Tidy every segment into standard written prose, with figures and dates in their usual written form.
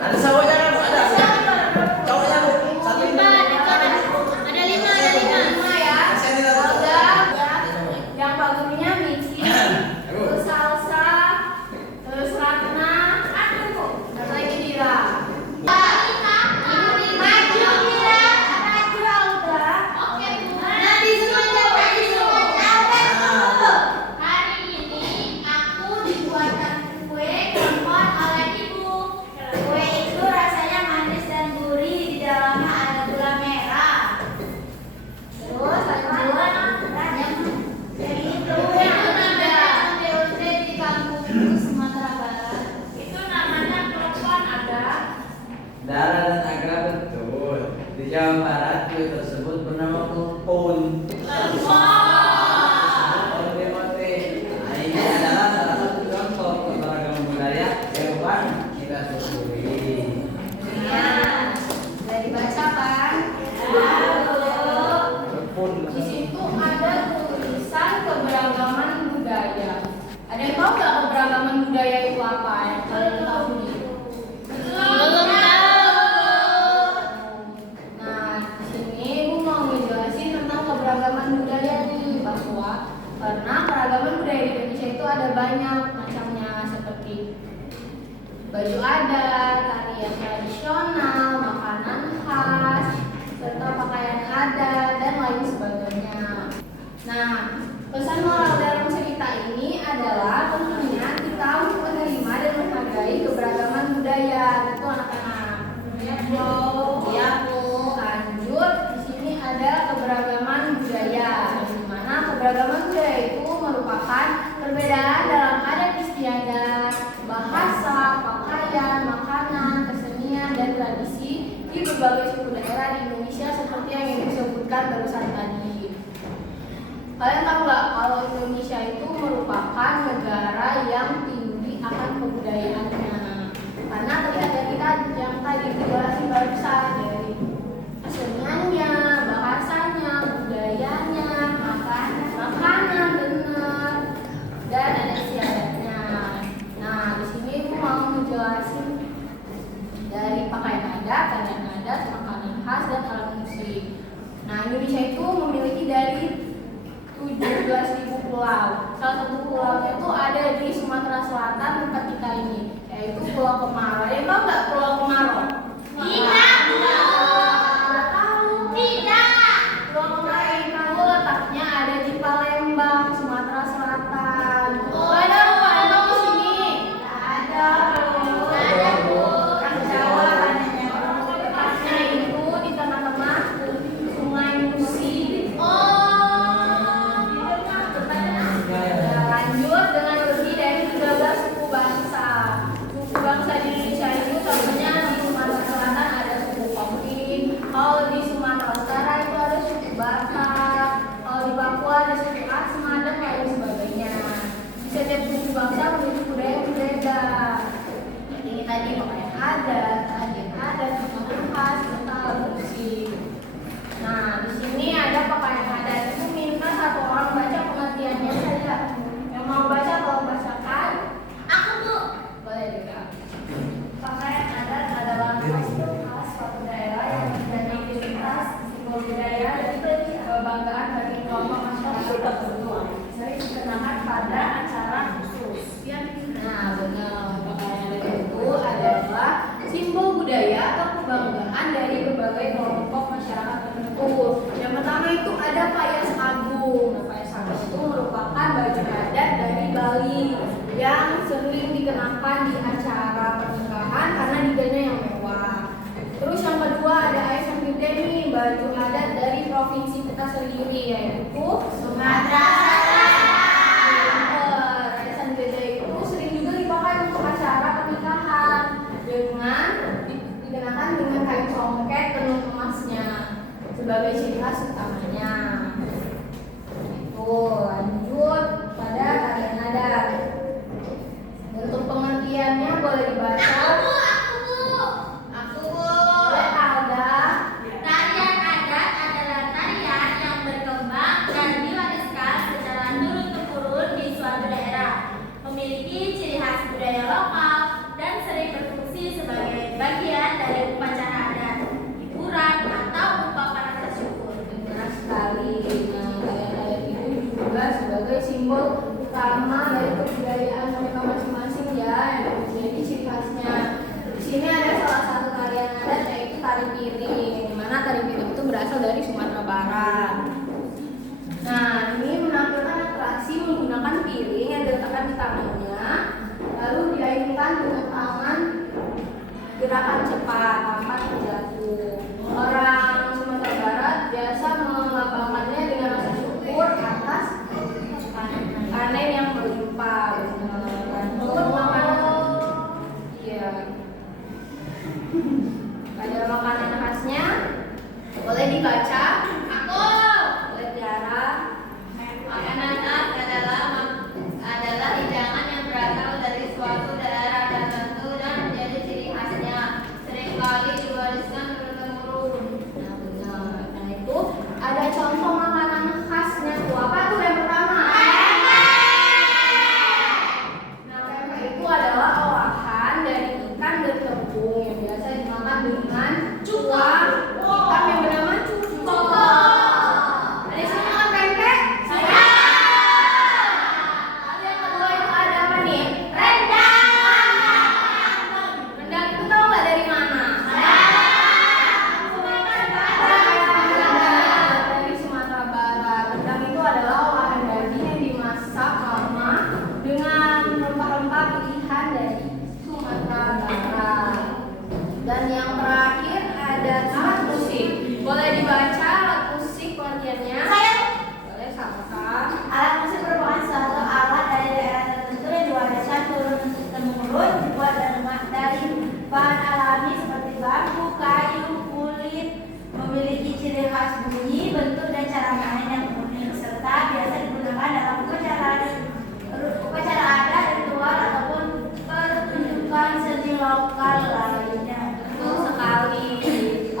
Ada sawahnya kan? Ada. Cowoknya Bu. Satu lima. Ada lima ya. Saya tidak tahu. Yang bagusnya micin, terus salsa, terus ratna, satu lagi Dira. Darah dan agar betul. Di Jawa Barat kue tersebut bernama kelpon. Nah, ini adalah salah satu contoh keberagaman budaya yang kita syukuri. Sudah dibaca kan? Kelpon. Di situ ada tulisan keberagaman budaya. Ada yang tahu nggak keberagaman budaya itu apa? Yang kalian tahu nih? Belum tahu. Nah, di sini Ibu mau ngejelasin tentang keberagaman budaya nih, bahwa karena keragaman budaya di Indonesia itu ada banyak macamnya, seperti baju adat, tarian tradisional, makanan khas, serta pakaian adat dan lain sebagainya. Nah, pesan moral dalam cerita ini adalah tentunya kita untuk menerima dan menghargai keberagaman budaya. Itu anak-anak. Ya, Bu. Lanjut, di sini ada keberagaman budaya. Di mana keberagaman budaya itu merupakan perbedaan dalam adat istiadat, bahasa, pakaian, makanan, kesenian, dan tradisi di berbagai suku daerah di Indonesia seperti yang disebutkan barusan tadi. Kalian tahu nggak kalau Indonesia itu merupakan negara yang tinggi akan kebudayaannya? Karena terlihat dari yang tadi dijelasin barusan, dari keseniannya, bahasanya, budayanya, makanan benar, dan ada istiadatnya. Nah, di sini aku mau menjelasin dari pakaian adat, makanan khas, dan alat musik. Nah, Indonesia itu memiliki dari 17.000 pulau. Salah satu pulaunya itu ada di Sumatera Selatan tempat kita ini, yaitu Pulau Kemarau. Ada yang tahu nggak Pulau Kemarau? Tidak. Pulau Kemarau itu letaknya ada di Palembang, Sumatera Selatan. Ada Palembang di sini? Ada. Orang Jawa. Letaknya itu di tengah-tengah Sungai Musi. Lanjut dengan lebih dari 13 suku bangsa. Suku bangsa di Indonesia itu contohnya di Sumatera Selatan ada suku Pemping, kalau di Sumatera Utara itu ada suku Batak, kalau di Papua ada suku Asma dan lain sebagainya. Di setiap suku bangsa memiliki budaya yang berbeda. Ini tadi pakaian adat, makanan khas, serta alat musik. Nah, di sini ada pakaian adat. Itu minta satu orang baca pengertiannya saja. Yang mau baca tolong bacakan. Aku tuh. Boleh juga. Pakaian adat adalah kostum khas suatu daerah yang menjadi identitas, simbol budaya dan kebanggaan bagi kelompok masyarakat tertentu. Sering dikenakan pada acara khusus. Nah, benar. Pakaian adat itu adalah simbol budaya atau kebanggaan dari berbagai kelompok masyarakat tertentu. Yang pertama itu ada payas agung. Nah, payas agung itu merupakan baju adat dari Bali yang sering dikenakan di acara pernikahan karena desainnya yang mewah. Terus yang kedua ada Aisyan Gede nih, baju adat dari provinsi kita sendiri, yaitu Sumatera Selatan. Aisyan Gede itu sering juga dipakai untuk acara pernikahan dengan dikenakan dengan kain songket tenun emasnya sebagai ciri khas utamanya. Itu lanjut pada tarian adat. Bentuk pengertiannya boleh dibaca. Aku. Boleh Alda. Tarian adat adalah tarian yang berkembang dan diwariskan simbol utama dari kebudayaan mereka masing-masing ya, yang menjadi ciri khasnya. Di sini ada salah satu tarian adat yaitu tari piring, di mana tari piring itu berasal dari Sumatera Barat. Nah, ini menampilkan atraksi menggunakan piring yang diletakkan di tangannya, lalu diainkan dengan tangan gerakan cepat tanpa terjatuh. Orang Sumatera Barat biasa melambangkannya dengan rasa syukur atas panen yang berlimpah. Untuk makanan, iya. Ada makanan khasnya, boleh dibaca. Boleh Tiara. Makanan khas adalah hidangan yang berasal dari suatu daerah tertentu dan menjadi ciri khasnya. Seringkali diwariskan turun-temurun. Nah, benar. Nah, itu ada contoh makanan khasnya tuh. Apa tuh yang pertama? Nah, pempek itu adalah olahan dari ikan bertepung yang biasa dimakan dengan kuah ikan yang bernama cuko. Ada yang makan pempek? Saya. Lalu yang kedua itu ada apa nih? Rendang. Rendang itu tahu nggak dari mana? Dari Sumatera Barat. Rendang itu adalah olahan daging yang dimasak lama dengan rempah-rempah pilihan dari Sumatera Barat. Dan yang terakhir ada alat musik. Boleh dibaca alat musik pengertiannya? Boleh, sama-sama. Alat musik merupakan suatu alat dari daerah tertentu yang diwariskan turun-temurun, dibuat dari bahan alami seperti bambu, kayu, kulit, memiliki ciri khas bunyi, bentuk, dan cara main yang unik, serta biasa digunakan dalam upacara adat, ritual, ataupun pertunjukan seni lokal lainnya. Betul sekali.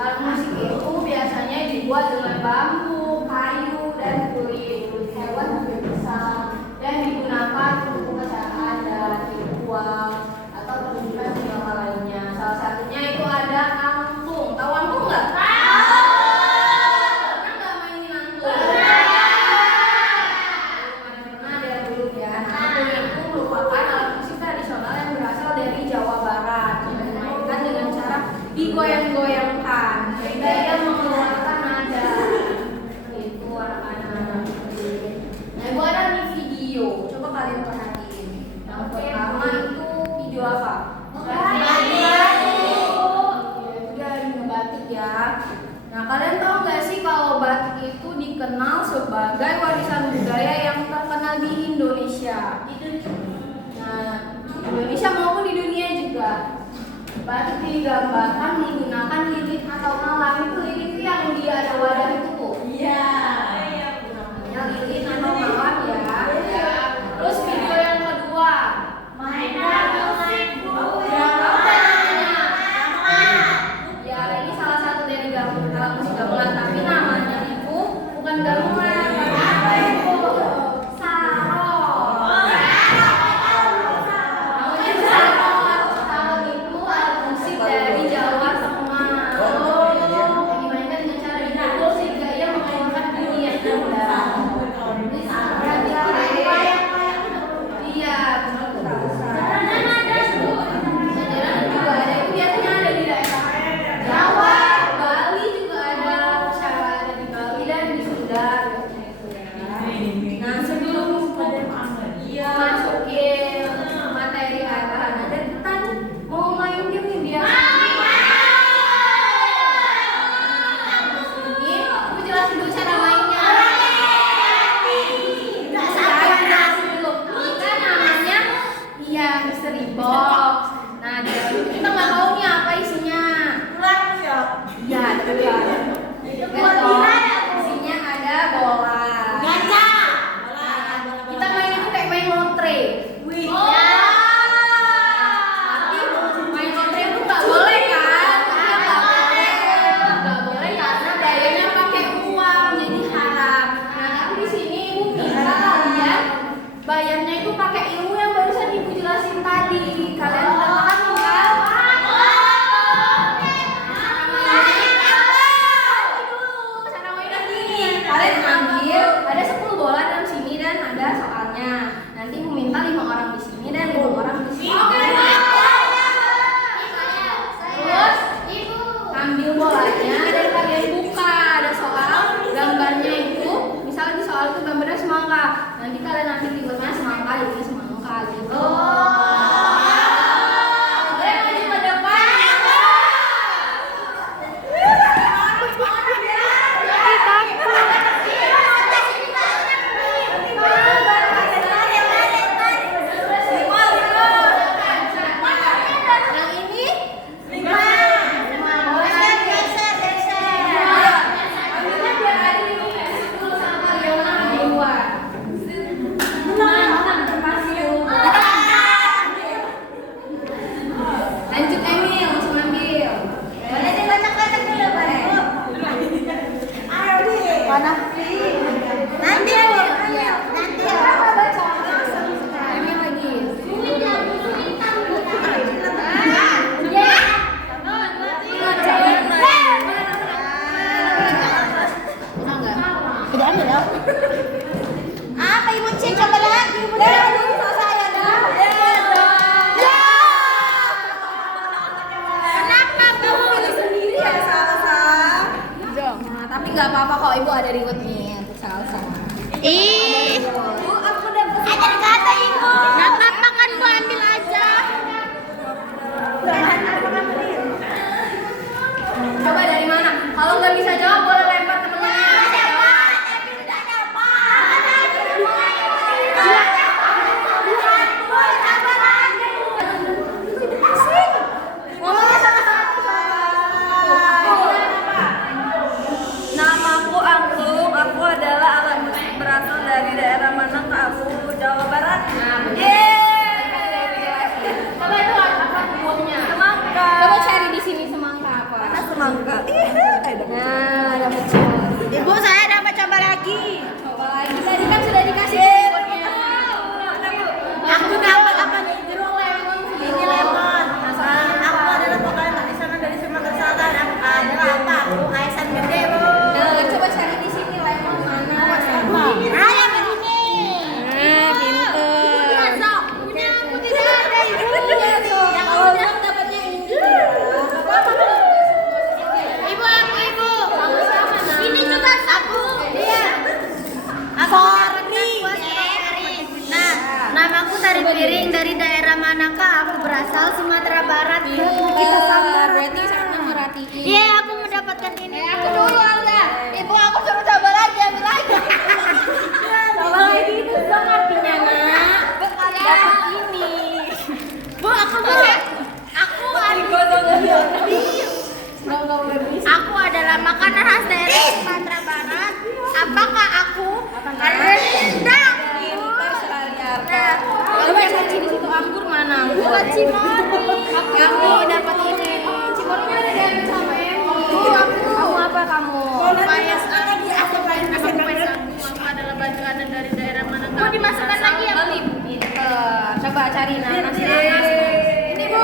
Alat musik itu biasanya dibuat dengan bambu, kayu, dan kulit hewan juga bisa, dan digunakan untuk upacara adat, ritual, atau pertunjukan seni lokal lainnya. Salah satunya itu ada angklung. Tahu angklung nggak? Pernah nggak mainin angklung? Pernah ada belum ya? Nah, angklung itu merupakan alat musik tradisional yang berasal dari Jawa Barat yang dimainkan dengan cara digoyang-goyangkan sehingga ia mengeluarkan nada. Itu anak-anak. Nah, ibu ada nih video. Coba kalian perhatiin. Yang pertama itu video apa? Itu dari ngebatik ya. Nah, kalian tahu nggak sih kalau batik itu dikenal sebagai warisan budaya yang terkenal di Indonesia? Nah, di Indonesia maupun di dunia juga. Batik digambarkan menggunakan lilin atau malam. Itu lilin itu yang dia ada wadah itu tuh. Iya. Namanya lilin atau malam ya. Terus video yang kedua. Mainan musik Ya, ini salah satu dari alat musik gamelan, tapi namanya itu bukan gamelan. Apa itu? Sarong. Namanya sarong. Sarong itu alat musik dari Jawa Tengah. Yang dimainkan dengan cara dipukul sehingga ia mengeluarkan bunyi yang indah. Namaku Tari Piring, dari daerah manakah? Aku berasal Sumatera Barat. Kita sama. Berarti sama merhatiin. Iya, aku mendapatkan ini. Aku dulu Alda. Ibu aku suruh coba lagi, ambil lagi. Coba lagi itu dong artinya, Nak. Dapat ini. Bu, aku Aku adalah makanan khas daerah Sumatera Barat. Apakah aku? Rendang. Kalau yang kecil di situ anggur mana? Bukan Cimori. Kamu dapat ini. Cimornya ada diambil sama Emi. Kamu apa kamu? Payas aku adalah baju adat dari daerah mana? Mau dimasukkan lagi ya, Bu? Coba cari nanas. Ini, Bu.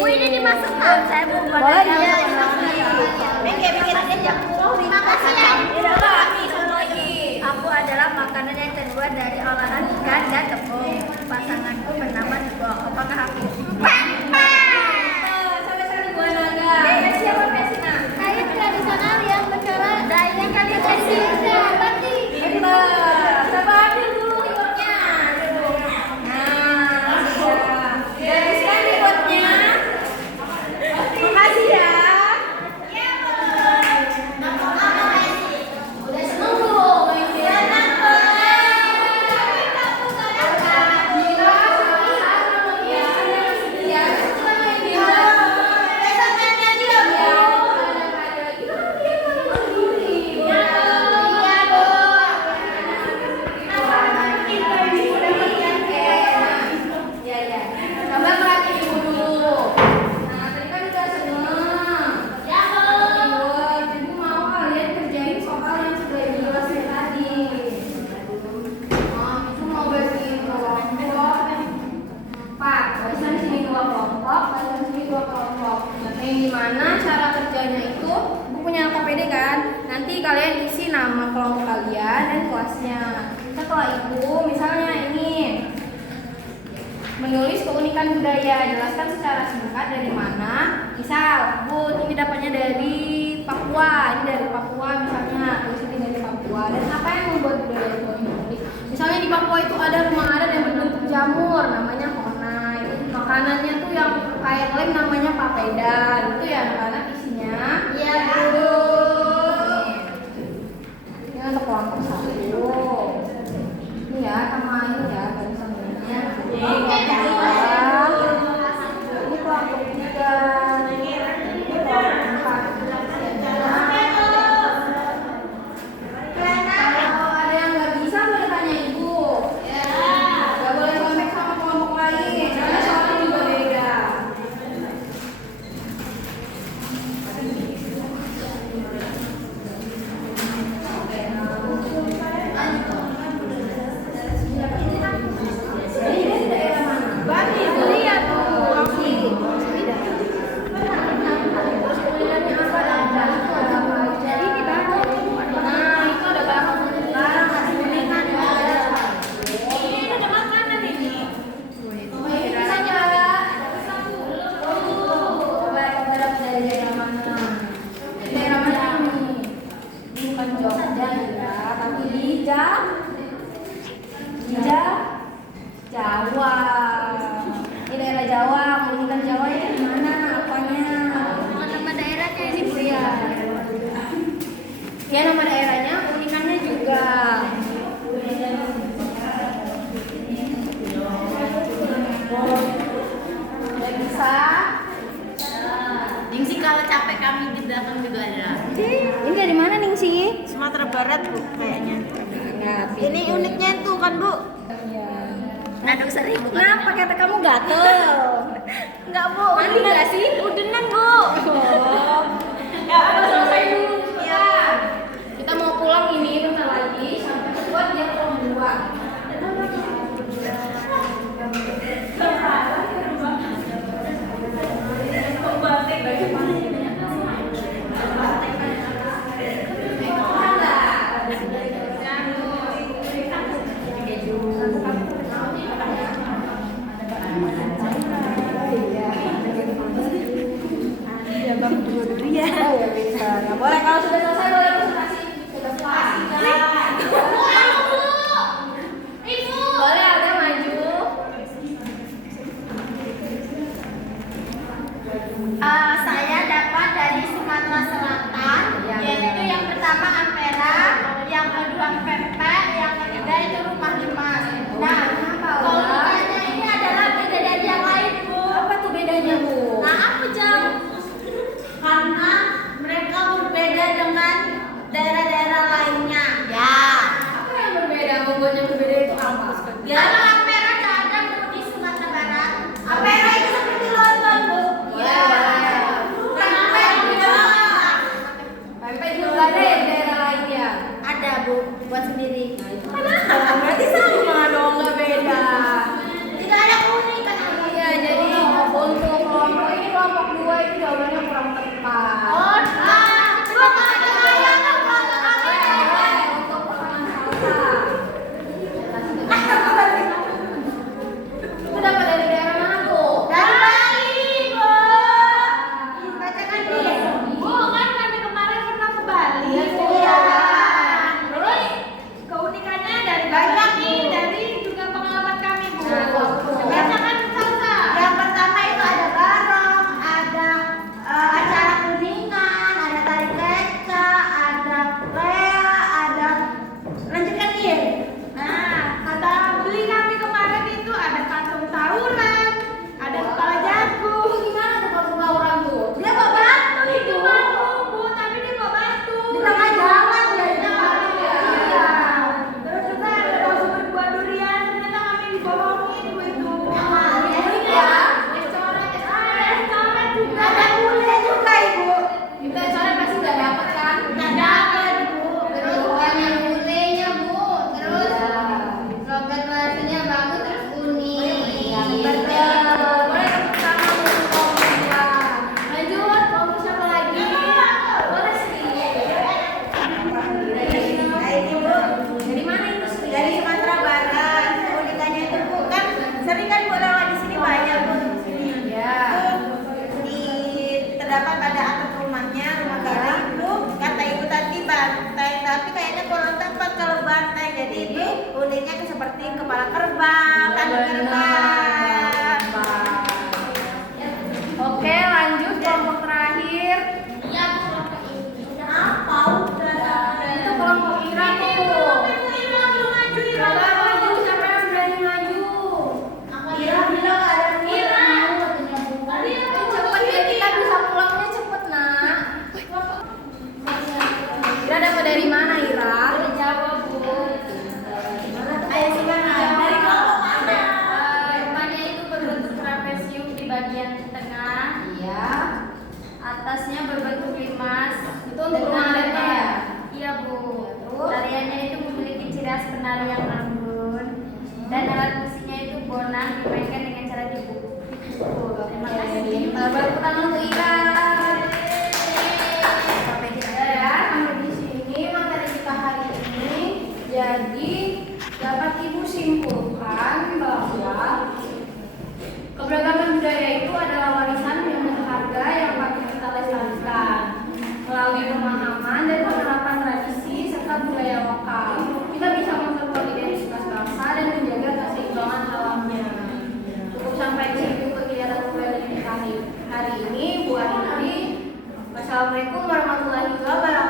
Bu, ini dimasukkan. Saya mau buat bikin aja. Terima kasih ya. Aku adalah makanan yang terbuat dari olahan ikan dan tepung. Pasanganku bernama Tibo. Apakah aku? Sampai sekarang gua naga. Siapa Pesina? Kain tradisional yang bercorak daya kalian kasih. Berarti. Coba ambil dulu liwatnya. Nah, bereskan liwatnya. Makasih ya. Udah seneng belum? Coba perhatiin ibu dulu. Nah, tadi kan udah seneng. Ibu mau kalian kerjain soal yang sudah dijelasin tadi. Ibu mau bikin kelompok 4. Barisan di sini 2 kelompok, barisan di sini 2 kelompok. Yang dimana cara kerjanya itu, ibu punya KPD kan? Nanti kalian isi nama kelompok kalian dan kelasnya. Setelah itu, misalnya ini menulis keunikan budaya, jelaskan secara singkat dari mana. Misal, Bu, ini dapatnya dari Papua, ini dari Papua misalnya, tulis ini dari Papua. Dan apa yang membuat budaya itu unik? Misalnya di Papua itu ada rumah adat yang berbentuk jamur, namanya konai. Makanannya tuh yang kayak lem namanya papedan. Itu ya anak-anak isinya. Iya, Bu. Ini untuk kelompok 1. Ini ya, sama ini ya, barisan ini. Oke, Ini kelompok 3. Ini kelompok 4. Kalau ada yang nggak bisa boleh tanya ibu. Nggak boleh kontak sama kelompok lain, karena soalnya juga beda. Jadi dia di daerah mana? Bali. Lihat tuh. Kulinernya apa? Ada apa aja? Ini baru. Nah, itu ada barang. Barang khas kuningan ada. Ini ada makanan ini. Bisa nyala. Coba dari daerah mana? Dari daerah mana ini? Bukan Jogja ya, tapi di Jawa. Ini daerah Jawa, keunikan Jawa itu di mana? Apanya? Nama daerahnya ini, Bu ya. Ya, nama daerahnya, keunikannya juga. Udah bisa? Ningsi kalau capek kami di belakang juga ada. Ini dari mana Ningsi? Sumatera Barat Bu kayaknya. Enggak, Ini uniknya itu kan Bu. Naduk seribu. Kenapa kata kamu gatel? Enggak Bu. Mandi nggak sih? Udenan Bu. Ya, aku selesai dulu ya. Kita mau pulang ini bentar lagi sampai keluar dia kelas 2. Boleh kalau kepala kerbau, tanduk kerbau. Oke, lanjut kelompok terakhir. Iya, kelompok ini. Udah apa? Itu kelompok Ira tuh. Coba maju, siapa yang berani maju? Ira bilang ada Ira. katanya bukan. Cepet ya, kita bisa pulangnya cepet nak. Ira dapat dari mana Ira? Udah jawab, Bu. Ayo gimana? Dari kelompok mana? Depannya itu berbentuk trapesium di bagian tengah. Iya. Atasnya berbentuk limas. Itu untuk dengan penariannya ya? Iya Bu. Terus? Tariannya itu memiliki ciri khas penari yang anggun dan alat musiknya itu bonang dimainkan dengan cara dipukul. Terima kasih. Tepuk tangan untuk Ira. Sampai kita ya sampai di sini materi kita hari ini. Jadi dapat Ibu simpulkan bahwa keberagaman budaya itu adalah warisan yang berharga yang patut kita lestarikan melalui pemahaman dan penerapan tradisi serta budaya lokal. Kita bisa memperkuat identitas bangsa dan menjaga keseimbangan alamnya. Cukup sampai di situ kegiatan budaya kita hari ini. Bu Ari. Wassalamualaikum warahmatullahi wabarakatuh.